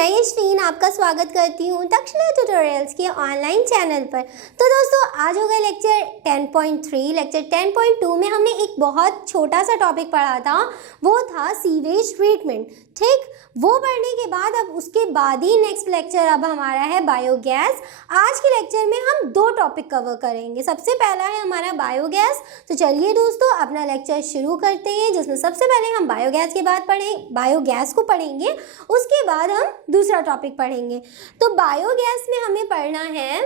मैं यशलीन आपका स्वागत करती हूँ तक्षशिला ट्यूटोरियल्स के ऑनलाइन चैनल पर। तो दोस्तों आज होगा लेक्चर 10.3। लेक्चर 10.2 में हमने एक बहुत छोटा सा टॉपिक पढ़ा था, वो था सीवेज ट्रीटमेंट। ठीक, वो पढ़ने के बाद अब उसके बाद ही नेक्स्ट लेक्चर अब हमारा है बायोगैस। आज के लेक्चर में हम दो टॉपिक कवर करेंगे। सबसे पहला है हमारा बायोगैस। तो चलिए दोस्तों अपना लेक्चर शुरू करते हैं, जिसमें सबसे पहले हम बायोगैस को पढ़ेंगे, उसके बाद हम दूसरा टॉपिक पढ़ेंगे। तो बायोगैस में हमें पढ़ना है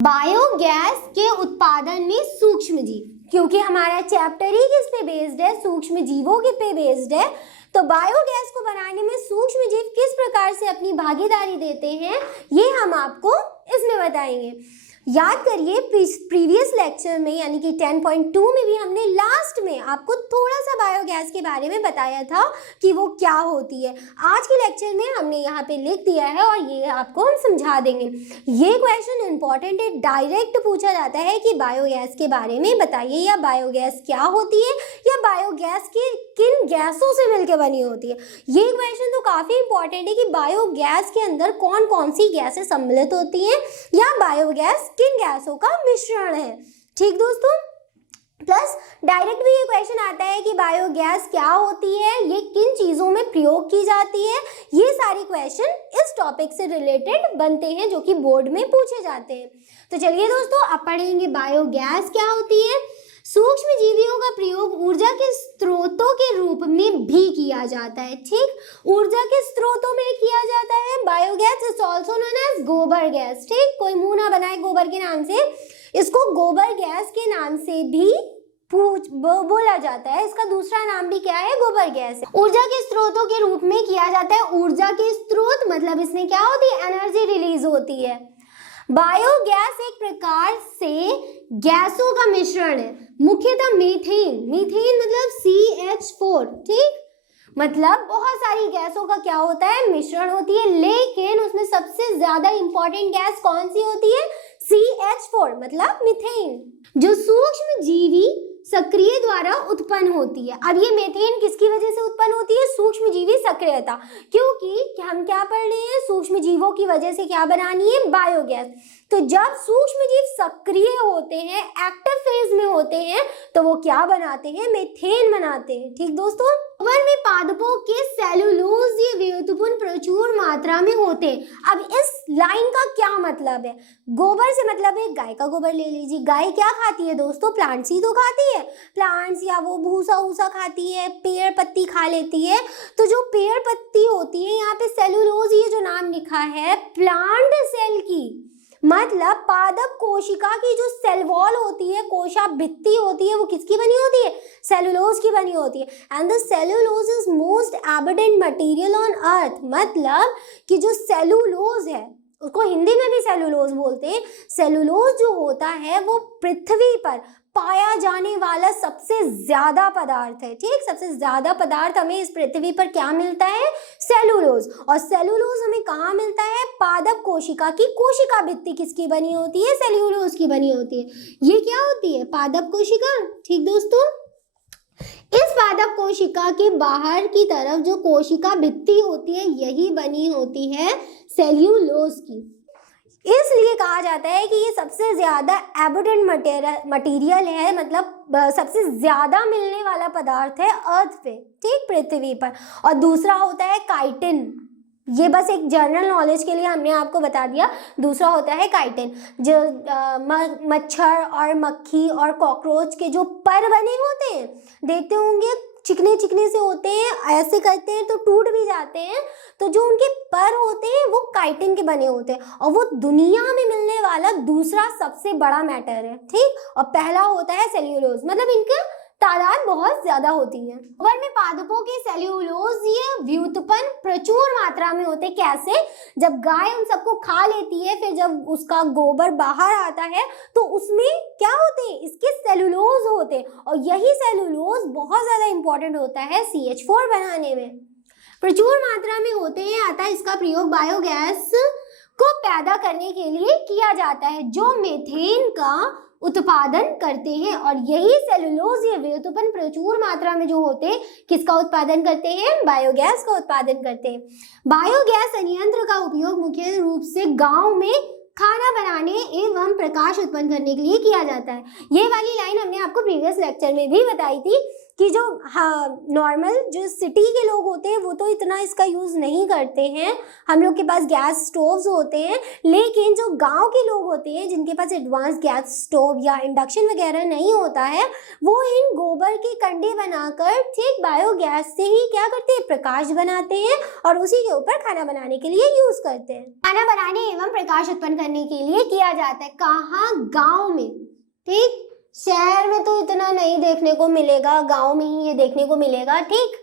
बायोगैस के उत्पादन में सूक्ष्म जीव, क्योंकि हमारा चैप्टर ही किस पे बेस्ड है, सूक्ष्म जीवों के पे बेस्ड है। तो बायोगैस को बनाने में सूक्ष्म जीव किस प्रकार से अपनी भागीदारी देते हैं, ये हम आपको इसमें बताएंगे। याद करिए प्रीवियस लेक्चर में यानी कि 10.2 में भी हमने लास्ट में आपको थोड़ा सा बायोगैस के बारे में बताया था कि वो क्या होती है। आज के लेक्चर में हमने यहाँ पे लिख दिया है और ये आपको हम समझा देंगे। ये क्वेश्चन इंपॉर्टेंट है, डायरेक्ट पूछा जाता है कि बायोगैस के बारे में बताइए, या बायोगैस क्या होती है, या बायोगैस की किन गैसों से मिलकर बनी होती है। ये क्वेश्चन तो काफ़ी इंपॉर्टेंट है कि बायोगैस के अंदर कौन कौन सी गैसें सम्मिलित होती हैं, या बायोगैस किन गैसों का मिश्रण है। ठीक दोस्तों, प्लस डायरेक्ट भी ये क्वेश्चन आता है कि बायोगैस क्या होती है, ये किन चीज़ों में प्रयोग की जाती है। ये सारे क्वेश्चन इस टॉपिक से रिलेटेड बनते हैं जो कि बोर्ड में पूछे जाते हैं। तो चलिए दोस्तों अब पढ़ेंगे बायोगैस क्या होती है। सूक्ष्म जीवियों का प्रयोग ऊर्जा के स्रोतों के रूप में भी किया जाता है। ठीक, ऊर्जा के स्रोतों में किया जाता है। Biogas is also known as gobar gas. ठीक, कोई मुंह ना बनाए गोबर के नाम से, इसको गोबर गैस के नाम से भी बोला जाता है। इसका दूसरा नाम भी क्या है, गोबर गैस है। ऊर्जा के स्रोतों के रूप में किया जाता है। ऊर्जा के स्रोत मतलब इसमें क्या होती है, एनर्जी रिलीज होती है। बायोगैस एक प्रकार से गैसों का मिश्रण है, मुख्यतः मीथेन। मीथेन मतलब CH4। ठीक, मतलब बहुत सारी गैसों का क्या होता है, मिश्रण होती है, लेकिन उसमें सबसे ज्यादा इंपॉर्टेंट गैस कौन सी होती है, CH4 मतलब मीथेन, जो सूक्ष्म जीवी सक्रिय द्वारा उत्पन्न होती है। अब ये मीथेन किसकी वजह से उत्पन्न होती है, सूक्ष्म जीवी सक्रियता, क्योंकि हम क्या पढ़ रहे हैं, सूक्ष्म जीवों की वजह से क्या बनानी है, बायोगैस। तो जब सूक्ष्म जीव सक्रिय होते हैं, एक्टिव फेज में होते हैं, तो वो क्या बनाते हैं, मीथेन बनाते हैं। ठीक दोस्तों, गोबर में पादपों के सेलुलोज ये व्युत्पन्न प्रचुर मात्रा में होते हैं। अब इस लाइन का क्या मतलब है, गोबर से मतलब है गाय का गोबर ले लीजिए। गाय क्या खाती है दोस्तों, प्लांट्स ही तो खाती है, प्लांट्स या वो भूसा वूसा खाती है, पेड़ पत्ती खा लेती है। तो जो पेड़ पत्ती होती है, यहाँ पे सेलुलोज ये जो नाम लिखा है प्लांट सेल की, मतलब पादप कोशिका की जो सेल वॉल होती है, कोशा भित्ति होती है, वो किसकी बनी होती है, सेलुलोज की बनी होती है। And the cellulose is most abundant material on earth, मतलब कि जो सेलुलोज है उसको हिंदी में भी सेलुलोज बोलते हैं। सेलुलोज जो होता है वो पृथ्वी पर पाया जाने वाला सबसे ज्यादा पदार्थ है। ठीक, सबसे ज्यादा पदार्थ हमें इस पृथ्वी पर क्या मिलता है, सेलुलोज। और सेलुलोज हमें कहाँ मिलता है, पादप कोशिका की कोशिका भित्ति किसकी बनी होती है, सेल्यूलोज की बनी होती है। ये क्या होती है, पादप कोशिका। ठीक दोस्तों, इस पादप कोशिका के बाहर की तरफ जो कोशिका भित्ति होती है, यही बनी होती है सेल्यूलोज की। इसलिए कहा जाता है कि ये सबसे ज्यादा एबंडेंट मटेरियल है, मतलब सबसे ज्यादा मिलने वाला पदार्थ है अर्थ पे, ठीक, पृथ्वी पर। और दूसरा होता है काइटिन। ये बस एक जनरल नॉलेज के लिए हमने आपको बता दिया। दूसरा होता है काइटिन, जो मच्छर और मक्खी और कॉकरोच के जो पर बने होते हैं, देखते होंगे चिकने चिकने से होते हैं, ऐसे करते हैं तो टूट भी जाते हैं। तो जो उनके पर होते हैं वो काइटिन के बने होते हैं, और वो दुनिया में मिलने वाला दूसरा सबसे बड़ा मैटर है। ठीक, और पहला होता है सेल्यूलोज, मतलब इनका तादाद बहुत ज्यादा होती है। गोबर में पादपों के सेल्यूलोज ये व्युत्पन्न प्रचुर मात्रा में होते। कैसे, जब गाय उन सबको खा लेती है, फिर जब उसका गोबर बाहर आता है तो उसमें क्या होते हैं, इसके सेल्यूलोज होते हैं, और यही सेल्यूलोज बहुत ज्यादा इंपॉर्टेंट होता है CH4 बनाने में, प्रचुर मात्रा में होते हैं। अतः इसका प्रयोग बायोगैस को पैदा करने के लिए किया जाता है, जो मीथेन का उत्पादन करते हैं। और यही सेलुलोज ये व्युत्पन्न प्रचुर मात्रा में जो होते हैं किसका उत्पादन करते हैं? बायोगैस का उत्पादन करते हैं। बायोगैस संयंत्र का उपयोग मुख्य रूप से गांव में खाना बनाने एवं प्रकाश उत्पन्न करने के लिए किया जाता है। ये वाली लाइन हमने आपको प्रीवियस लेक्चर में भी बताई थी कि जो नॉर्मल जो सिटी के लोग होते हैं वो तो इतना इसका यूज़ नहीं करते हैं, हम लोग के पास गैस स्टोव्स होते हैं, लेकिन जो गांव के लोग होते हैं जिनके पास एडवांस गैस स्टोव या इंडक्शन वगैरह नहीं होता है, वो इन गोबर के कंडे बनाकर ठीक बायोगैस से ही क्या करते हैं? प्रकाश बनाते हैं और उसी के ऊपर खाना बनाने के लिए यूज़ करते हैं। खाना बनाने एवं प्रकाश उत्पन्न करने के लिए किया जाता है। कहाँ? गाँव में। ठीक, शहर में तो इतना नहीं देखने को मिलेगा, गांव में ही ये देखने को मिलेगा। ठीक,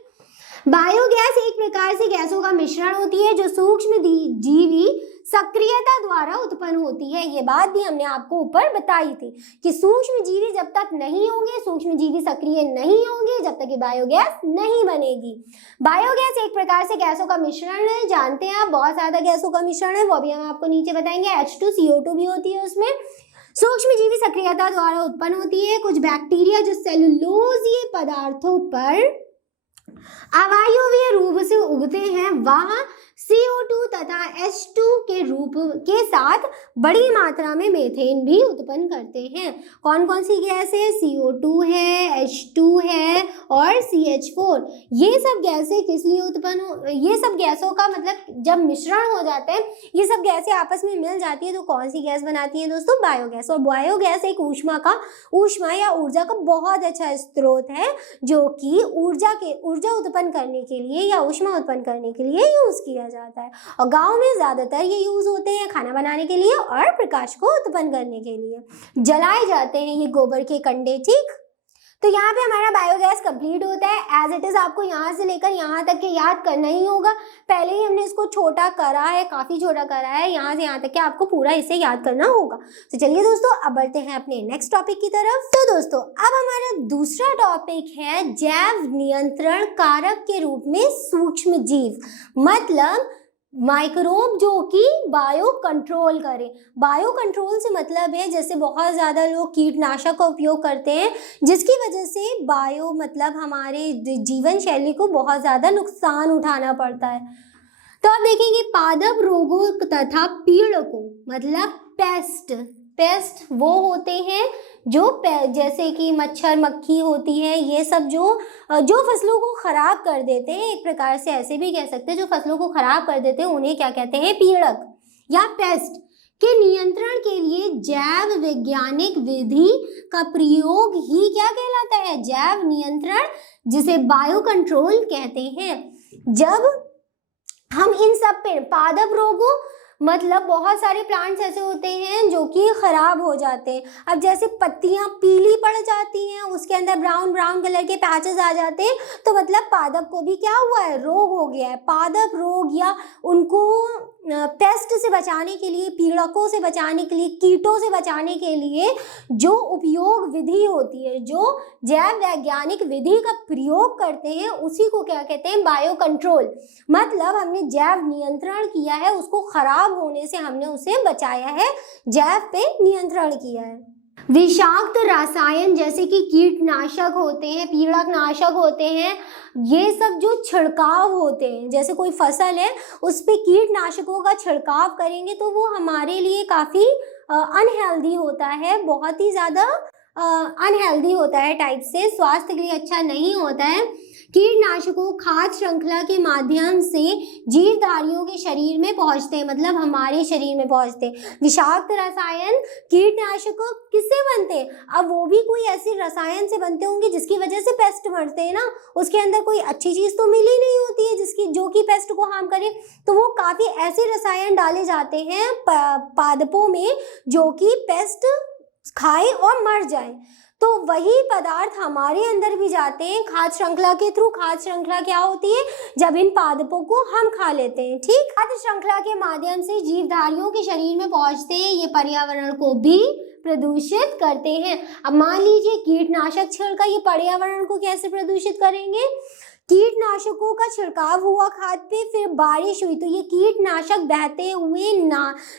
बायोगैस एक प्रकार से गैसों का मिश्रण होती है जो सूक्ष्म जीवी सक्रियता द्वारा उत्पन्न होती है। ये बात भी हमने आपको ऊपर बताई थी कि सूक्ष्म जीवी जब तक नहीं होंगे, सूक्ष्म जीवी सक्रिय नहीं होंगे, जब तक ये बायोगैस नहीं बनेगी। बायोगैस एक प्रकार से गैसों का मिश्रण है, जानते हैं आप, बहुत ज्यादा गैसों का मिश्रण है, वो भी हम आपको नीचे बताएंगे। H2CO2 भी होती है उसमें। सूक्ष्म जीवी सक्रियता द्वारा उत्पन्न होती है। कुछ बैक्टीरिया जो सेलुलोजीय पदार्थों पर अवायवीय रूप से उगते हैं वह CO2 तथा H2 के रूप के साथ बड़ी मात्रा में मीथेन भी उत्पन्न करते हैं। कौन कौन सी गैस है? CO2 है, H2 है और CH4। ये सब गैसें किस लिए उत्पन्न ये सब गैसों का मतलब जब मिश्रण हो जाते हैं, ये सब गैसें आपस में मिल जाती है तो कौन सी गैस बनाती है दोस्तों? बायोगैस। और बायोगैस एक ऊष्मा या ऊर्जा का बहुत अच्छा स्रोत है जो कि ऊर्जा उत्पन्न करने के लिए या ऊष्मा उत्पन्न करने के लिए यूज किया जाता है। और गांव में ज्यादातर ये यूज होते हैं खाना बनाने के लिए और प्रकाश को उत्पन्न करने के लिए। जलाए जाते हैं ये गोबर के कंडे। ठीक, तो यहाँ पे हमारा बायोगैस कंप्लीट होता है। एज इट इज आपको यहाँ से लेकर यहाँ तक के याद करना ही होगा। पहले ही हमने इसको छोटा करा है, काफी छोटा करा है, यहाँ से यहाँ तक के आपको पूरा इसे याद करना होगा। तो चलिए दोस्तों अब बढ़ते हैं अपने नेक्स्ट टॉपिक की तरफ। तो दोस्तों अब हमारा दूसरा टॉपिक है जैव नियंत्रण कारक के रूप में सूक्ष्म जीव, मतलब माइक्रोब जो कि बायो कंट्रोल करे। बायो कंट्रोल से मतलब है जैसे बहुत ज़्यादा लोग कीटनाशक का उपयोग करते हैं जिसकी वजह से बायो मतलब हमारे जीवन शैली को बहुत ज़्यादा नुकसान उठाना पड़ता है। तो आप देखेंगे पादप रोगों तथा पीड़कों मतलब पेस्ट वो होते हैं जो जैसे कि मच्छर मक्खी होती है, ये सब जो फसलों को खराब कर देते हैं, एक प्रकार से ऐसे भी कह सकते हैं जो फसलों को खराब कर देते हैं उन्हें क्या कहते हैं? पीड़क या पेस्ट के नियंत्रण के लिए जैव वैज्ञानिक विधि का प्रयोग ही क्या कहलाता है? जैव नियंत्रण, जिसे बायो कंट्रोल कहते हैं। जब हम इन सब पे पादप रोगों मतलब बहुत सारे प्लांट्स ऐसे होते हैं जो कि खराब हो जाते हैं। अब जैसे पत्तियां पीली पड़ जाती हैं, उसके अंदर ब्राउन कलर के पैचेस आ जाते हैं, तो मतलब पादप को भी क्या हुआ है? रोग हो गया है। पादप रोग या उनको पेस्ट से बचाने के लिए, पीड़कों से बचाने के लिए, कीटों से बचाने के लिए जो उपयोग विधि होती है, जो जैव वैज्ञानिक विधि का प्रयोग करते हैं, उसी को क्या कहते हैं? Bio control. मतलब हमने जैव नियंत्रण किया है, उसको खराब होने से हमने उसे बचाया है, जैव पे नियंत्रण किया है। विषाक्त रसायन जैसे कि कीटनाशक होते हैं, पीड़कनाशक होते हैं, ये सब जो छिड़काव होते हैं, जैसे कोई फसल है उस पे कीटनाशकों का छिड़काव करेंगे तो वो हमारे लिए काफ़ी अनहेल्दी होता है, बहुत ही ज़्यादा अनहेल्दी होता है टाइप से, स्वास्थ्य के लिए अच्छा नहीं होता है। कीटनाशकों खाद्य श्रृंखला के माध्यम से जीवधारियों के शरीर में पहुंचते हैं, मतलब हमारे शरीर में पहुंचते हैं। विषाक्त रसायन कीटनाशक किससे बनते हैं? अब वो भी कोई ऐसे रसायन से बनते होंगे जिसकी वजह से पेस्ट मरते हैं ना, उसके अंदर कोई अच्छी चीज़ तो मिली नहीं होती है जिसकी जो कि पेस्ट को हार्म करे, तो वो काफ़ी ऐसे रसायन डाले जाते हैं पादपों में जो कि पेस्ट खाए और मर जाए। तो वही पदार्थ हमारे अंदर भी जाते हैं खाद्य श्रृंखला के थ्रू। खाद्य श्रृंखला क्या होती है? जब इन पादपों को हम खा लेते हैं। ठीक, खाद्य श्रृंखला के माध्यम से जीवधारियों के शरीर में पहुंचते हैं, ये पर्यावरण को भी प्रदूषित करते हैं। अब मान लीजिए कीटनाशक छिड़का, ये पर्यावरण को कैसे प्रदूषित करेंगे? कीटनाशकों का छिड़काव हुआ खाद पे, फिर बारिश हुई तो ये कीटनाशक बहते हुए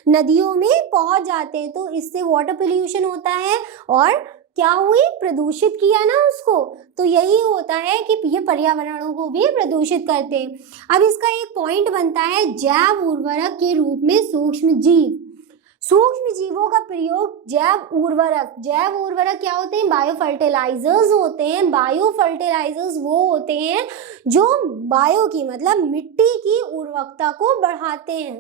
नदियों में पहुंच जाते हैं, तो इससे वाटर पोल्यूशन होता है और क्या हुई, प्रदूषित किया ना उसको। तो यही होता है कि ये पर्यावरण को भी प्रदूषित करते हैं। अब इसका एक पॉइंट बनता है जैव उर्वरक के रूप में सूक्ष्म जीव। सूक्ष्म जीवों का प्रयोग जैव उर्वरक क्या होते हैं, बायो फर्टिलाइजर्स होते हैं। बायो फर्टिलाइजर्स वो होते हैं जो बायो की मतलब मिट्टी की उर्वरकता को बढ़ाते हैं,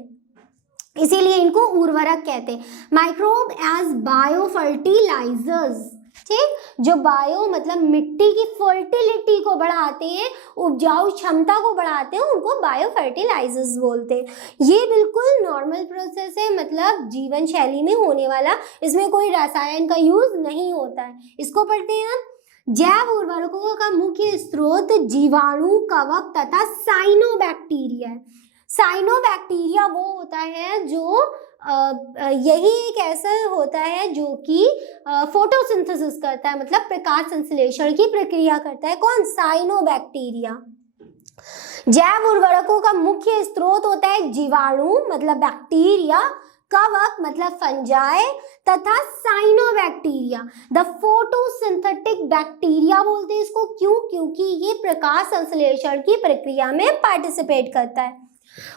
इसीलिए इनको उर्वरक कहते हैं। माइक्रोब एज बायो फर्टिलाइजर्स, ठीक, जो बायो मतलब मिट्टी की फर्टिलिटी को बढ़ाते हैं, उपजाऊ क्षमता को बढ़ाते हैं, उनको बायो फर्टिलाइजर्स बोलते हैं। ये बिल्कुल नॉर्मल प्रोसेस है, मतलब जीवन शैली में होने वाला, इसमें कोई रसायन का यूज नहीं होता है। इसको पढ़ते हैं हम। जैव उर्वरकों का मुख्य स्रोत जीवाणु, कवक तथा साइनोबैक्टीरिया है। साइनोबैक्टीरिया वो होता है जो यही एक ऐसा होता है जो कि फोटोसिंथेसिस करता है, मतलब प्रकाश संश्लेषण की प्रक्रिया करता है। कौन, साइनोबैक्टीरिया। जैव उर्वरकों का मुख्य स्रोत होता है जीवाणु मतलब बैक्टीरिया, कवक मतलब फंजाई तथा साइनोबैक्टीरिया। द फोटोसिंथेटिक बैक्टीरिया बोलते हैं इसको, क्यों, क्योंकि ये प्रकाश संश्लेषण की प्रक्रिया में पार्टिसिपेट करता है।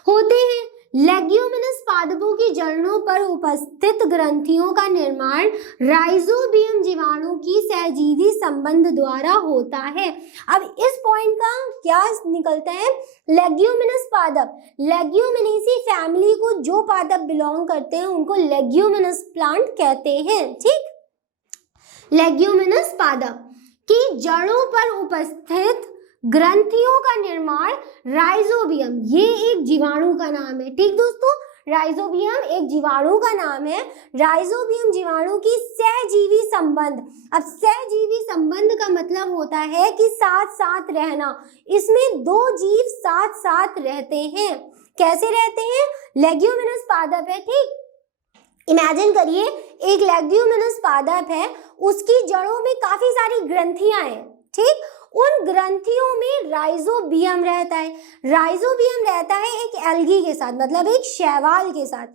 होते हैं लेग्यूमिनस पादपों की जड़ों पर उपस्थित ग्रंथियों का निर्माण राइजोबियम जीवाणु की सहजीवी संबंध द्वारा होता है। अब इस पॉइंट का क्या निकलता है, लेग्यूमिनस पादप, लेग्यूमिनेसी फैमिली को जो पादप बिलोंग करते हैं उनको लेग्यूमिनस प्लांट कहते हैं, ठीक। लेग्यूमिनस पादप की जड़ों पर उपस्थित ग्रंथियों का निर्माण राइजोबियम, ये एक जीवाणु का नाम है, ठीक दोस्तों। राइजोबियम एक जीवाणु का नाम है। राइजोबियम जीवाणु की सहजीवी संबंध। अब सहजीवी संबंध का मतलब होता है कि साथ साथ रहना। इसमें दो जीव साथ साथ रहते हैं। कैसे रहते हैं, लेग्यूमिनस पादप है, ठीक। इमेजिन करिए एक लेग्यूमिनस पादप है, उसकी जड़ों में काफी सारी ग्रंथियां हैं, ठीक। उन ग्रंथियों में राइजोबियम रहता है। राइजोबियम रहता है एक एल्गी के साथ, मतलब एक शैवाल के साथ।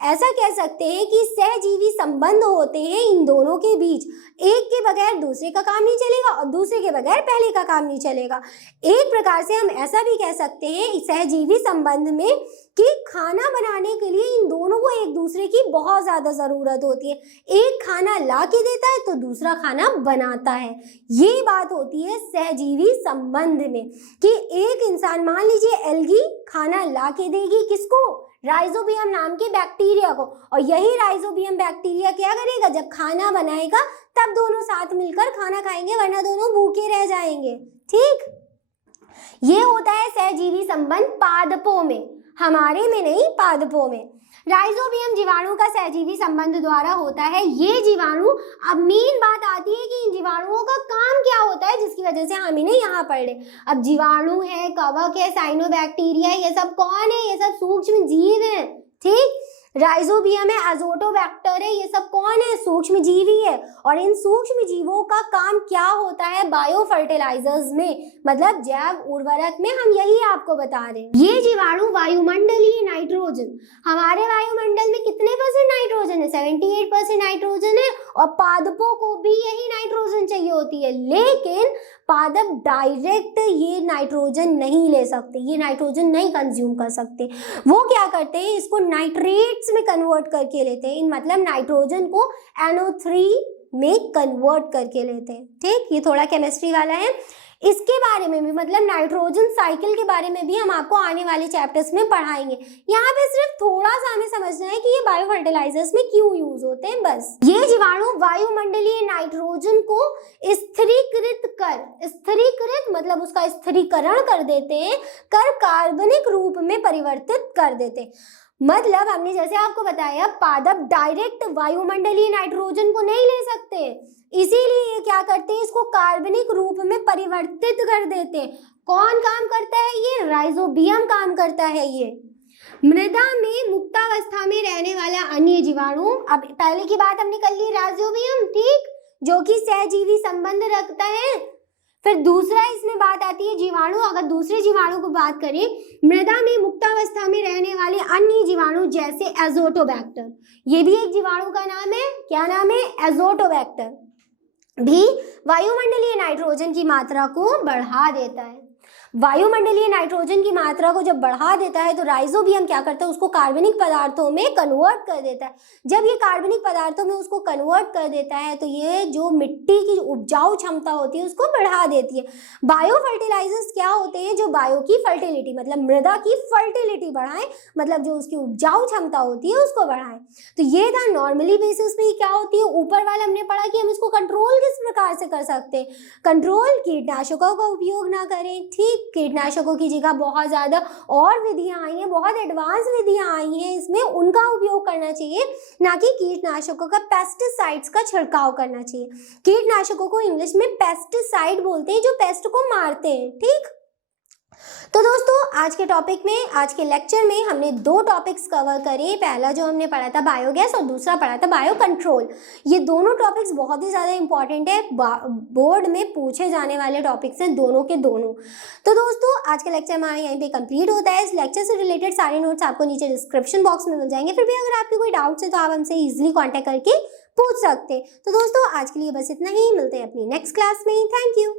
ऐसा कह सकते हैं कि सहजीवी संबंध होते हैं इन दोनों के बीच। एक के बगैर दूसरे का काम नहीं चलेगा और दूसरे के बगैर पहले का काम नहीं चलेगा। एक प्रकार से हम ऐसा भी कह सकते हैं सहजीवी संबंध में कि खाना बनाने के लिए इन दोनों को एक दूसरे की बहुत ज्यादा जरूरत होती है। एक खाना ला के देता है तो दूसरा खाना बनाता है। ये बात होती है सहजीवी संबंध में कि एक इंसान, मान लीजिए एल्गी खाना ला के देगी किसको, राइजोबियम नाम के बैक्टीरिया को, और यही राइजोबियम बैक्टीरिया क्या करेगा, जब खाना बनाएगा तब दोनों साथ मिलकर खाना खाएंगे, वरना दोनों भूखे रह जाएंगे, ठीक। ये होता है सहजीवी संबंध पादपों में, हमारे में नहीं, पादपों में। राइजोबियम जीवाणु का सहजीवी संबंध द्वारा होता है ये जीवाणु। अब मेन बात आती है कि इन जीवाणुओं का काम क्या होता है, जिसकी वजह से हम इन्हें यहाँ पढ़ रहे। अब जीवाणु है, कवक है, साइनोबैक्टीरिया, ये सब कौन है, ये सब सूक्ष्म जीव है, ठीक। राइजोबियम है, अजोटोबैक्टर है, ये सब कौन है, सूक्ष्म जीवी है। और इन सूक्ष्म जीवों का काम क्या होता है बायो फर्टिलाइजर्स में, मतलब जैव उर्वरक में, हम यही आपको बता रहे हैं। ये जीवाणु वायुमंडलीय नाइट्रोजन, हमारे वायुमंडल में कितने % नाइट्रोजन है, 78% नाइट्रोजन है, और पादपों को भी यही नाइट्रोजन चाहिए होती है। लेकिन पादप डायरेक्ट ये नाइट्रोजन नहीं ले सकते, ये नाइट्रोजन नहीं कंज्यूम कर सकते। वो क्या करते हैं, इसको नाइट्रेट्स में कन्वर्ट करके लेते हैं, मतलब नाइट्रोजन को NO3 में कन्वर्ट करके लेते हैं, ठीक। ये थोड़ा केमिस्ट्री वाला है। इसके बारे में भी, मतलब नाइट्रोजन साइकिल के बारे में भी हम आपको आने वाले चैप्टर्स में पढ़ाएंगे। यहाँ पे सिर्फ थोड़ा सा हमें समझना है कि ये बायो फर्टिलाइजर्स में क्यों यूज होते हैं, बस। ये जीवाणु वायुमंडलीय नाइट्रोजन को स्थिरीकृत मतलब उसका स्थिरीकरण कर देते हैं, कर कार्बनिक रूप में परिवर्तित कर देते हैं। मतलब हमने जैसे आपको बताया, पादप डायरेक्ट वायुमंडलीय नाइट्रोजन को नहीं ले सकते, इसीलिए ये क्या करते हैं, इसको कार्बनिक रूप में परिवर्तित कर देते हैं। कौन काम करता है, ये राइजोबियम काम करता है। ये मृदा में मुक्तावस्था में रहने वाला अन्य जीवाणु, अब पहले की बात हमने कर ली राइजोबियम, ठीक, जो कि सहजीवी संबंध रखता है फिर दूसरा इसमें बात आती है जीवाणु। अगर दूसरे जीवाणु को बात करें, मृदा में मुक्तावस्था में रहने वाले अन्य जीवाणु जैसे एजोटोबैक्टर, ये भी एक जीवाणु का नाम है। क्या नाम है? एजोटोबैक्टर। भी वायुमंडलीय नाइट्रोजन की मात्रा को बढ़ा देता है। वायुमंडलीय नाइट्रोजन की मात्रा को जब बढ़ा देता है तो राइजोबियम क्या करता है? उसको कार्बनिक पदार्थों में कन्वर्ट कर देता है। जब ये कार्बनिक पदार्थों में उसको कन्वर्ट कर देता है तो ये जो मिट्टी की उपजाऊ क्षमता होती है उसको बढ़ा देती है। बायो फर्टिलाइजर्स क्या होते हैं? जो बायो की फर्टिलिटी मतलब मृदा की फर्टिलिटी बढ़ाएं, मतलब जो उसकी उपजाऊ क्षमता होती है उसको बढ़ाएं। तो ये था नॉर्मली बेसिस पे क्या होती है। ऊपर वाला हमने पढ़ा कि हम इसको कंट्रोल किस प्रकार से कर सकते हैं। कंट्रोल, कीटनाशकों का उपयोग ना करें। ठीक, कीटनाशकों की जगह बहुत ज़्यादा और विधियां आई हैं, बहुत एडवांस विधियां आई हैं, इसमें उनका उपयोग करना चाहिए, ना कि कीटनाशकों का, पेस्टिसाइड्स का छिड़काव करना चाहिए। कीटनाशकों को इंग्लिश में पेस्टिसाइड बोलते हैं, जो पेस्ट को मारते हैं। ठीक, तो दोस्तों आज के टॉपिक में, आज के लेक्चर में हमने दो टॉपिक्स कवर करे। पहला जो हमने पढ़ा था बायोगैस और दूसरा पढ़ा था बायो कंट्रोल। ये दोनों टॉपिक्स बहुत ही ज़्यादा इंपॉर्टेंट है, बोर्ड में पूछे जाने वाले टॉपिक्स हैं दोनों के दोनों। तो दोस्तों आज का लेक्चर हमारा यहीं पे कंप्लीट होता है। इस लेक्चर से रिलेटेड सारे नोट्स आपको नीचे डिस्क्रिप्शन बॉक्स में मिल जाएंगे। फिर भी अगर आपके कोई डाउट्स है तो आप हमसे ईजिली कॉन्टैक्ट करके पूछ सकते हैं। तो दोस्तों आज के लिए बस इतना ही, मिलते हैं अपनी नेक्स्ट क्लास में। Thank you.